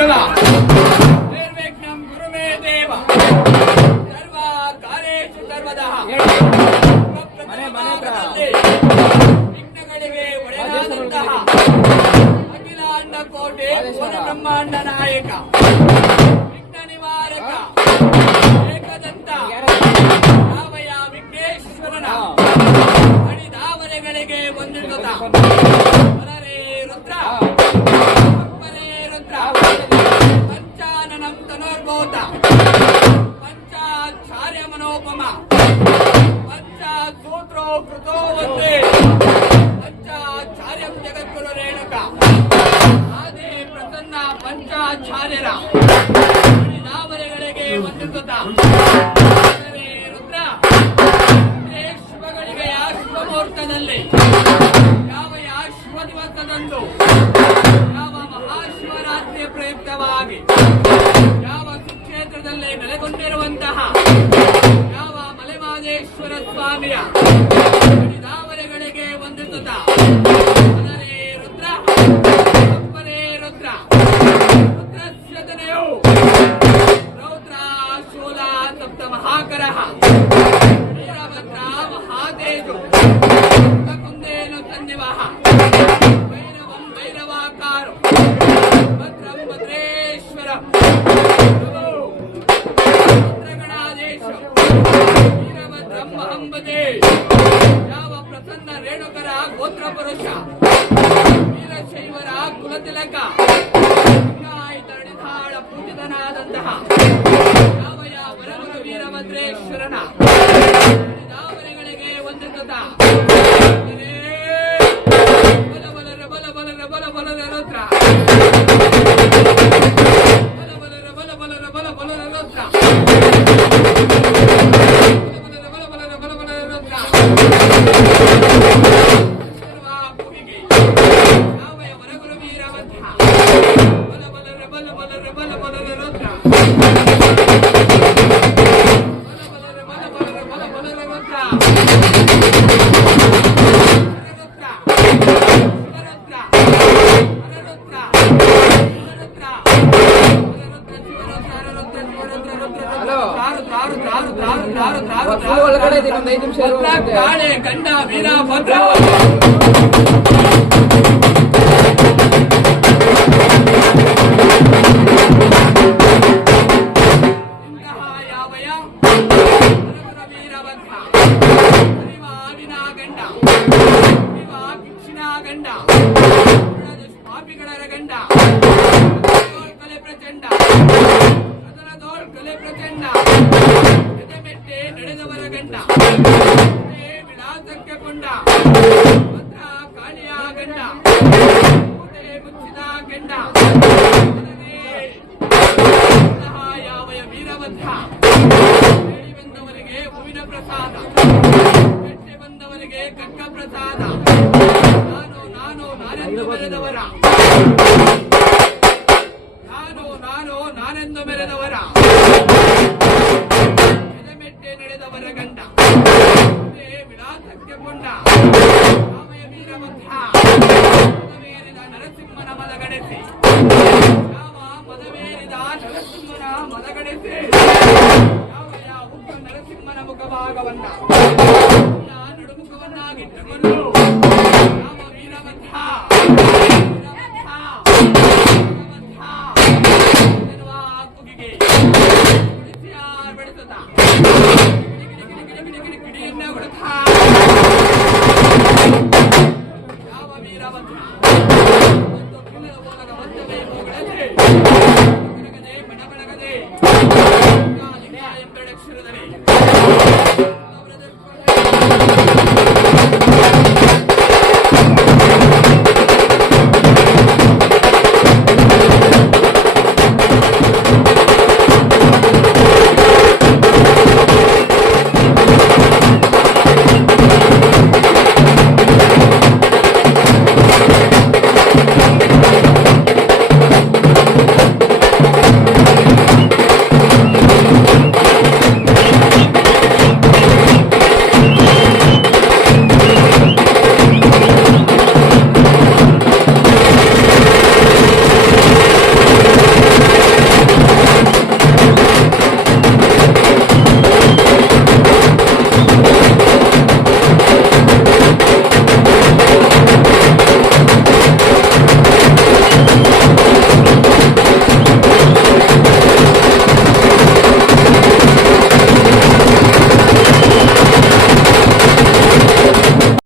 ಜಯಪ್ರದ ನಿರ್ವಿಘ್ನಂ ಗುರು ಮೇ ದೇವ ಸರ್ವ ಕಾರ್ಯೇಷು ಸರ್ವದಃ ವಿಘ್ನಗಳಿಗೆ ಒಡೆಯನಾದಂತಹ ಅಖಿಲಾಂಡ ಕೋಟೆ ಬ್ರಹ್ಮಾಂಡ ನಾಯಕ ವಿಘ್ನ ನಿವಾರಕ ಏಕದಂತ ರಾಮಯ್ಯ ವಿಘ್ನೇಶ್ವರನ ಹಣಿದಾವರೆಗಳಿಗೆ ವಂದಿಸುತ್ತ ವರರೇ ರುದ್ರ ಅಪ್ಪರೇ ರುದ್ರ ಪಂಚಾನನಂ ತನೋರ್ಭೂತ ಪಂಚಾಚಾರ್ಯ ಮನೋಪಮ ಪಂಚಾಸೂತ್ರೋ ಕೃತೋ ವಂದೇ ಪಂಚಾಚಾರ್ಯಂ ಜಗದ್ಗುರು ರೇಣುಕ ಆದಿ ಪ್ರಸನ್ನ ಪಂಚಾಚಾರ್ಯರ ಹಣಿದಾವರೆಗಳಿಗೆ ವಂದಿಸುತ್ತ ರುದ್ರ ಶಿವಗಳಿಗೆ ಶುಭಮುಹೂರ್ತದಲ್ಲಿ ಯಾವ ಶುಭ ದಿವಸದಂದು ಯಾವ ಮಹಾಶಿವರಾತ್ರಿಯ ಪ್ರಯುಕ್ತವಾಗಿ ಯಾವ ಸುಕ್ಷೇತ್ರದಲ್ಲಿ ನೆಲೆಗೊಂಡಿರುವಂತಹ ಯಾವ ಮಲೆಮಹದೇಶ್ವರ ಸ್ವಾಮಿಯ ಹಣಿದಾವರೆಗಳಿಗೆ ವಂದಿಸುತ್ತ ವರರೇ ರುದ್ರ ಅಪ್ಪರೇ ರುದ್ರ ರುದ್ರಸ್ಯತನೆಯು ರೌದ್ರ ಶೂಲ ಸಪ್ತ ಮಹಾಕರಃ ವೀರಭದ್ರ ಮಹಾತೇಜು ಕುಂದೇನು ಸನ್ನಿವಾಹ ಭೈರವಂ ಭೈರವಾಕಾರು ಭದ್ರಂ ಭದ್ರೇಶ್ವರಂ ಭದ್ರಗಣಾಧೀಶಂ ವೀರಭದ್ರಂ ಅಹಂಬದೆ ಯಾವ ಪ್ರಸನ್ನ ರೇಣುಕರ ಗೋತ್ರ ಪುರುಷ ವೀರಶೈವರ ಕುಲತಿಲಕ ತರಣಿಧಾಳ ಪೂಜಿತನಾದಂತಹ ಯಾವ ವರಗುರು ವೀರಭದ್ರೇಶ್ವರನ ಹಣಿದಾವರೆಗಳಿಗೆ ವಂದಿಸುತ್ತ ಬಲ ಬಲರ ಬಲ ಬಲರ ಬಲ ಬಲರ ರುದ್ರ ಬಲ ಬಲರ ಬಲ ಬಲರ ಬಲ ಬಲರ ರುದ್ರ ಬಲ ಬಲರ ಬಲ ಬಲರ ಬಲ ಬಲರ ರುದ್ರ ಸರ್ವ ಭೂಮಿಗೆ ಯಾವ ವರಗುರು ವೀರಭದ್ರ ಬಲ ಬಲರ ಬಲ ಬಲರ ಬಲ ಬಲರ ರುದ್ರ ಕಾಳೆ ಗಂಡ ವೀರಭದ್ರ ಇಂತಹ ಯಾವಯ ವೀರಭದ್ರ ಹರಿವಾವಿನ ಗಂಡ ಕಿಕ್ಷಿನ ಗಂಡ ಪಾಪಿಗಳ ಗಂಡ ಕಲೆ ಪ್ರಚಂಡ ಕಲೆ ಪ್ರಚಂಡ ಮೆಟ್ಟೆ ನಡೆದವರ ಗಂಡ ವಿಳಾಸಕ್ಕೆ ಕೊಂಡ ಭದ್ರ ಕಾಳಿಯ ಗಂಡ ಮುಚ್ಚಿದ ಗಂಡ ಯಾವಯ ವೀರಭದ್ರ ಹೇಳಿ ಬಂದವರಿಗೆ ಹೂವಿನ ಪ್ರಸಾದ ಬೆಟ್ಟೆ ಬಂದವರಿಗೆ ಕಕ್ಕ ಪ್ರಸಾದ ನಾನೆಂದು ಮೆರೆದವರ ನಾನೆಂದು ಮೆರೆದವರ ಮೆಟ್ಟೆ ನಡೆದವರ ಗಂಡ ವಿಳಾಸಕ್ಕೆ ಕೊಂಡ ರಾಮಯ್ಯ ವೀರಭದ್ರ ಮದವೇರಿದ ನರಸಿಂಹನ ಮದಗಡೆಸಿ ಯಾವ ಮದವೇರಿದ ನರಸಿಂಹನ ಮದಗಡೆಸಿ ಯಾವಯ ಉಗ್ರ ನರಸಿಂಹನ ಮುಖಭಾಗವನ್ನ ನಡುಮುಖವನ್ನಾಗಿಟ್ಟುಕೊಂಡು